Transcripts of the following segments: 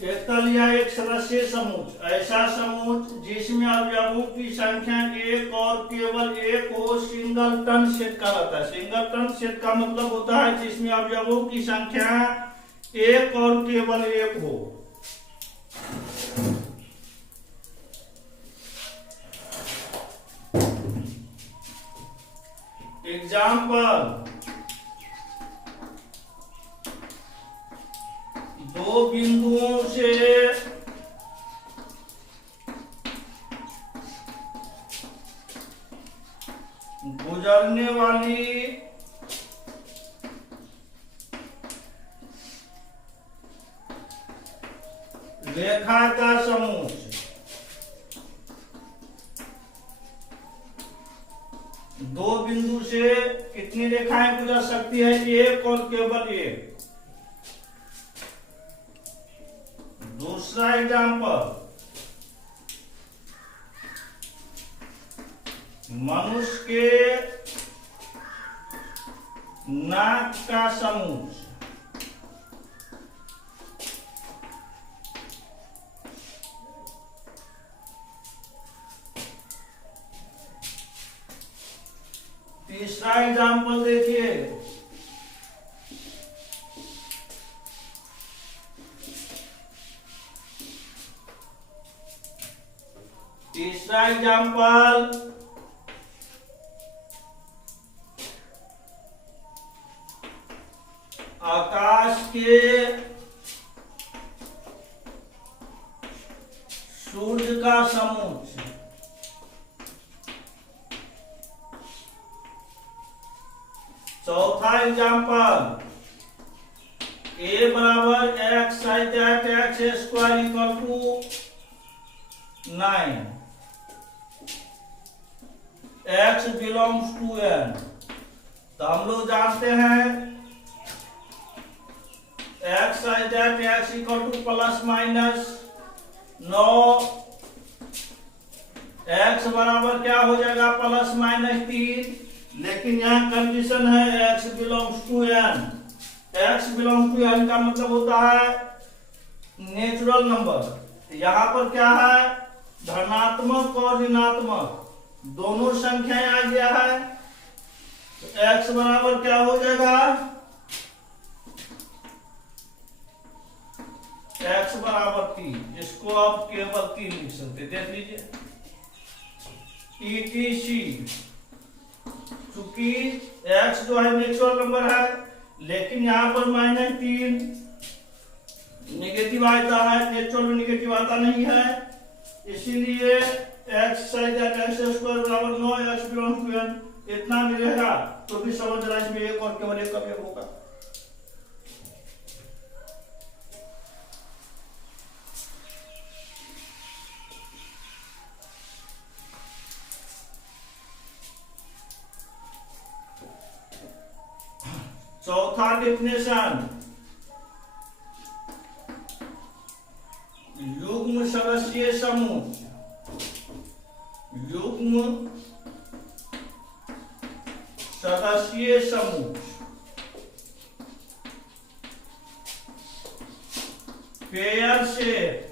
एकल या एक सदस्यीय समूह ऐसा समूह जिसमें अवयवों की संख्या एक और केवल एक हो सिंगलटन सेट कहलाता है। सिंगलटन सेट का मतलब होता है जिसमें अवयवों की संख्या एक और केवल एक हो। एग्जाम्पल, दो बिंदुओं से गुजरने वाली रेखा का समूह। दो बिंदु से कितनी रेखाएं गुजर सकती है? एक और केवल एक। दूसरा एग्जाम्पल, मनुष्य के नाक का समूह। तीसरा एग्जाम्पल देखिए, तीसरा एग्जाम्पल, आकाश के सूर्य का समूह। चौथा एग्जाम्पल, a बराबर x sign that x square equal to 9, x belongs to n। तो हम लोग जानते हैं x sign that x equal to plus minus 9, x बराबर क्या हो जाएगा? Plus minus 3। लेकिन यहाँ कंडीशन है x belongs to n। x belongs to n का मतलब होता है नेचुरल नंबर। यहाँ पर क्या है? धनात्मक और ऋणात्मक दोनों संख्याएं आ गया है। तो x बराबर क्या हो जाएगा? x बराबर 3। इसको आप केवल 3 लिख सकते, देख लीजिए। ETC, चूंकि x जो है नेचुरल नंबर है, लेकिन यहाँ पर -3 नेगेटिव आता है, नेचुरल में नेगेटिव आता नहीं है, इसीलिए x sign that x square बराबर 9, x बिलोंग्स टू n इतना मिलेगा। तो भी समझ रहा है इसमें एक और केवल एक अवयव होगा। चौथा डेफिनेशन, युग्म सदस्यीय समूह। युग्म सदस्यीय समूह पेयर सेट।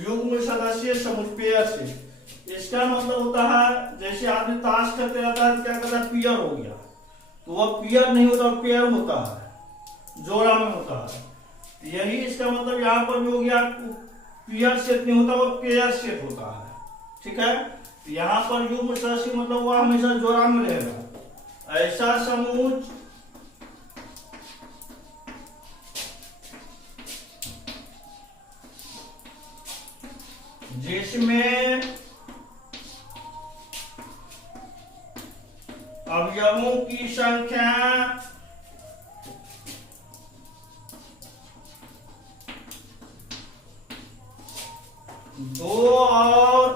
युग्म सदस्यीय समूह पेयर सेट, इसका मतलब होता है जैसे आदमी ताश करते रहता है, क्या करता है? पेयर हो गया, तो वह पेयर नहीं होता, पेयर होता है, जोड़ा में होता है। यही इसका मतलब यहाँ पर भी हो गया, पेयर सेट नहीं होता, वो पेयर सेट होता है। ठीक है, यहाँ पर युग्म सदस्य मतलब वह हमेशा जोड़ा में रहेगा। ऐसा समूह जिसमें अवयवों की संख्या दो और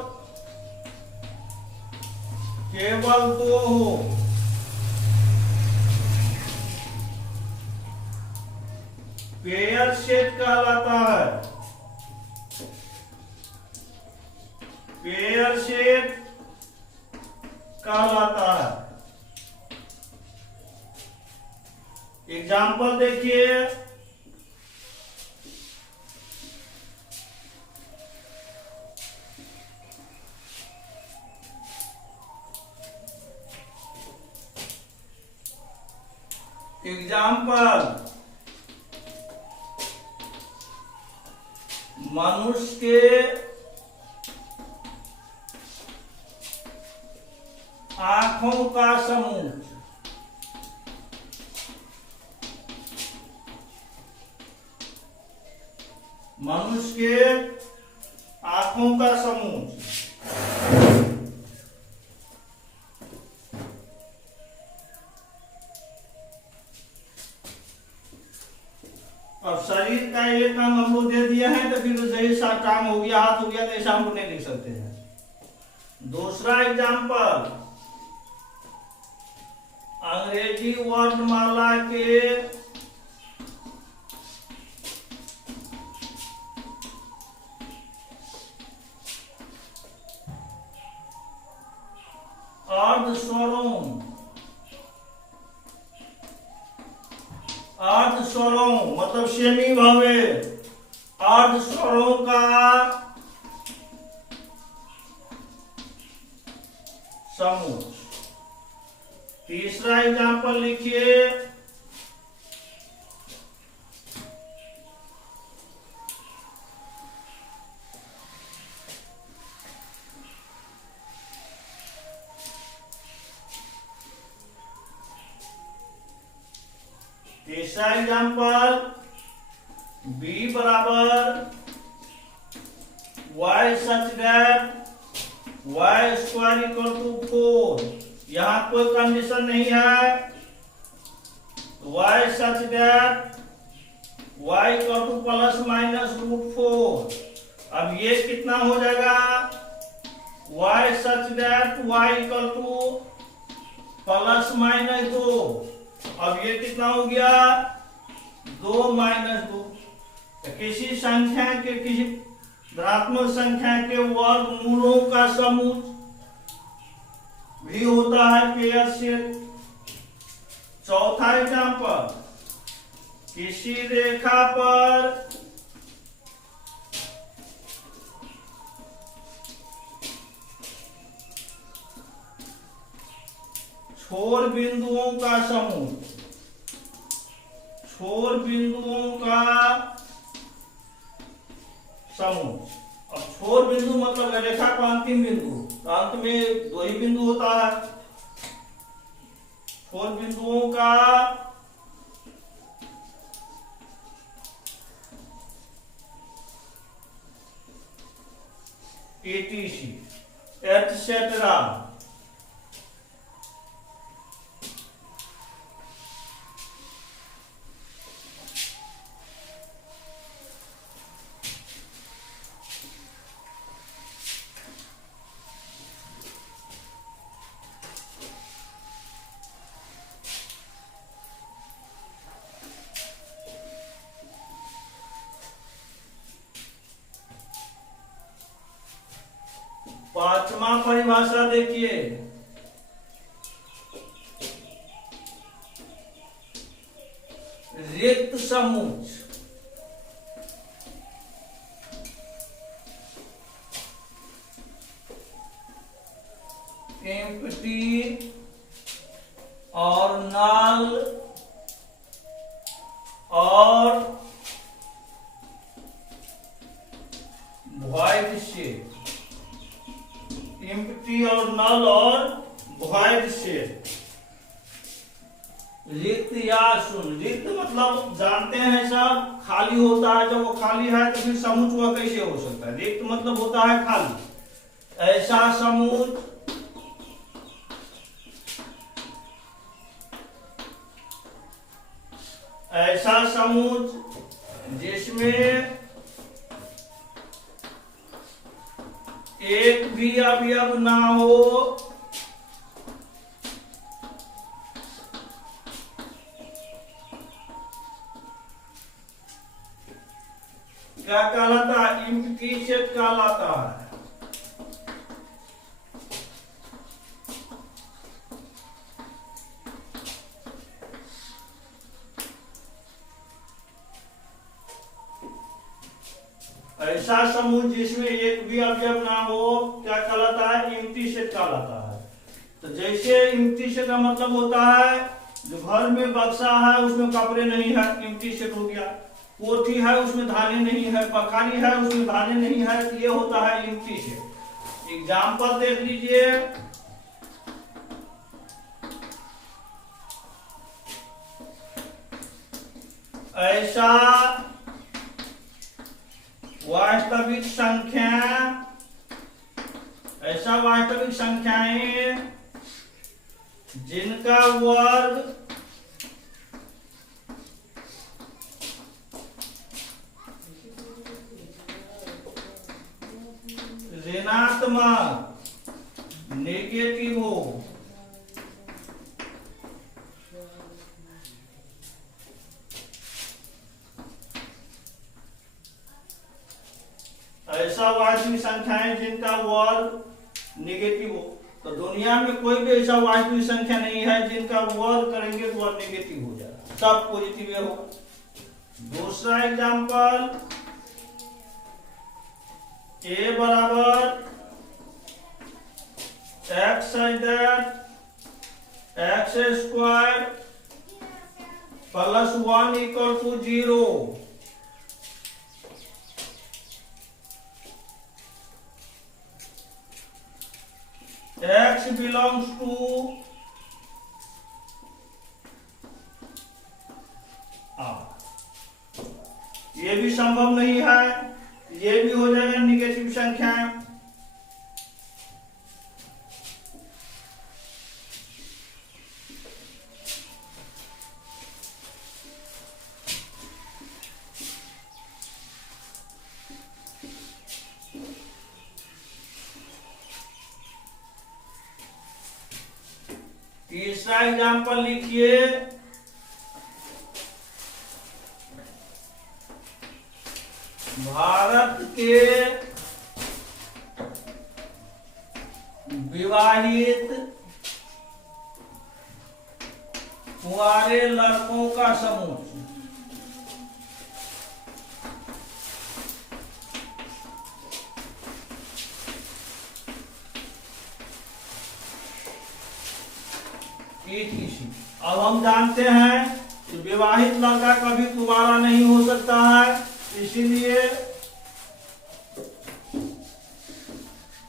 केवल दो हो, पेयर सेट कहलाता है। पेयर सेट कहलाता है। एग्जाम्पल देखिए, मनुष्य के आंखों का समूह, मनुष्य के आंखों का समूह। अब शरीर का एक अंग हम लोग दे दिया है, तो फिर जैसा टांग हो गया, हाथ हो गया, तो ऐसा हम लोग नहीं लिख सकते हैं। दूसरा एग्जाम्पल, अंग्रेजी वर्णमाला के अर्ध स्वरों मतलब सेमी भावे, अर्ध स्वरों का समूह। तीसरा एग्जाम्पल लिखिए, B बराबर y such that y square equal to 4। यहां कोई कंडीशन नहीं है, y such that y equal to plus minus √4। अब ये कितना हो जाएगा, y such that y equal to plus minus 2। अब ये कितना हो गया, 2 माइनस 2। किसी संख्या के, किसी धनात्मक संख्या के वर्गमूलों का समूह भी होता है पेयर सेट। चौथा एग्जाम्पल, किसी रेखा पर छोर बिंदुओं का समूह, छोर बिंदुओं का समूह। अब छोर बिंदु मतलब रेखा का अंतिम बिंदु, अंत में 2 ही बिंदु होता है। छोर बिंदुओं का एटीसी एटसेट्रा। पांचवा परिभाषा देखिए, रिक्त समूह। एम्प्टी और नल और वॉइड शेप, एम्प्टी और नल और वॉइड शेप। रिक्त या शून्य, रिक्त मतलब जानते हैं सब खाली होता है, जब वो खाली है तो फिर समूह वह कैसे हो सकता है। रिक्त मतलब होता है खाली। ऐसा समूह जिसमें एक भी अवयव ना हो, क्या कहलाता है, एम्प्टी सेट कहलाता है। ऐसा समूह जिसमें एक भी अवयव ना हो क्या कहलाता है? एम्प्टी सेट कहलाता है। तो जैसे एम्प्टी सेट का मतलब होता है जो घर में बक्सा है उसमें कपड़े नहीं है, एम्प्टी सेट हो गया। कोठी है उसमें धाने नहीं है, पखारी है उसमें धाने नहीं है, तो ये होता है एम्प्टी सेट। एग्जाम्पल देख लीजिए, ऐसा वास्तविक संख्या, ऐसा वास्तविक संख्याएं जिनका वर्ग ऋणात्मक नेगेटिव हो, ऐसा वास्तविक संख्याएं जिनका वर्ग नेगेटिव हो। तो दुनिया में कोई भी ऐसा वास्तविक संख्या नहीं है जिनका वर्ग करेंगे तो वह नेगेटिव हो जाएगा, सब पॉजिटिव हो। दूसरा एग्जांपल, a बराबर x x square plus 1 equal to 0। x belongs to R। ये भी संभव नहीं है, ये भी हो जाएगा निगेटिव संख्या। तीसरा एग्जांपल लिखिए, भारत के विवाहित कुंवारे लड़कों का समूह। अब हम जानते हैं कि विवाहित लड़का कभी कुंवारा नहीं हो सकता है, इसीलिए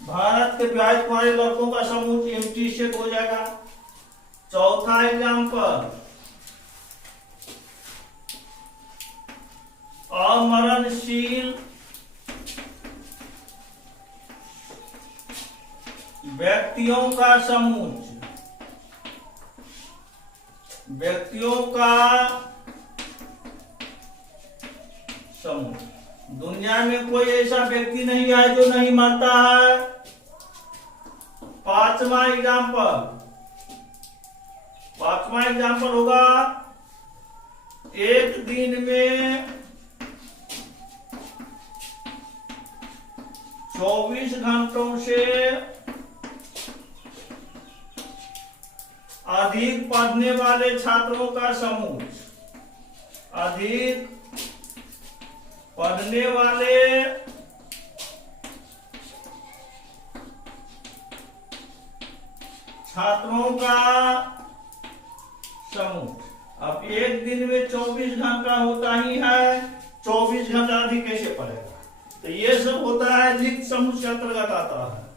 भारत के विवाहित कुंवारे लड़कों का समूह एम्प्टी सेट हो जाएगा। चौथा एग्जांपल, अमरणशील व्यक्तियों का समूह, व्यक्तियों का समूह। दुनिया में कोई ऐसा व्यक्ति नहीं है जो नहीं मरता है। पांचवा एग्जांपल होगा, एक दिन में 24 घंटों से अधिक पढ़ने वाले छात्रों का समूह, अधिक पढ़ने वाले छात्रों का समूह। अब एक दिन में 24 घंटा होता ही है, 24 घंटा अधिक कैसे पढ़ेगा? तो ये सब होता है लिखित समूह के अंतर्गत आता है।